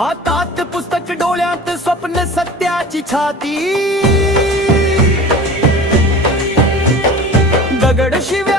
हातात पुस्तक डोळ्यात स्वप्न सत्याची छाती. दगड शिव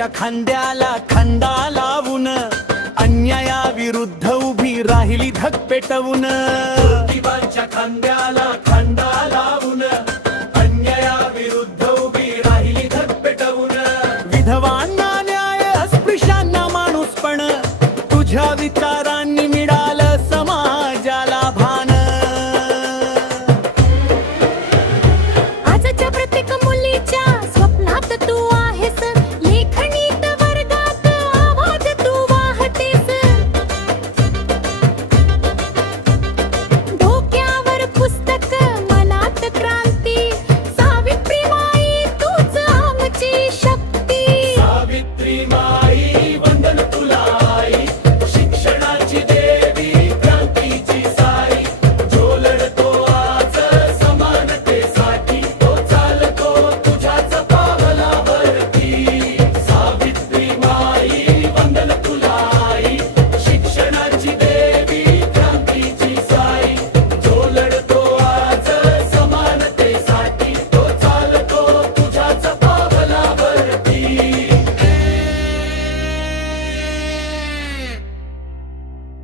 त्याच्या खांद्याला खांदा लावून अन्याया विरुद्ध उभी राहिली धक पेटवून. खांद्याला खांदा लावून अन्याया विरुद्ध उभी राहिली धक पेटवून. विधवांना न्याय अस्पृश्यांना माणूसपण तुझ्या विचार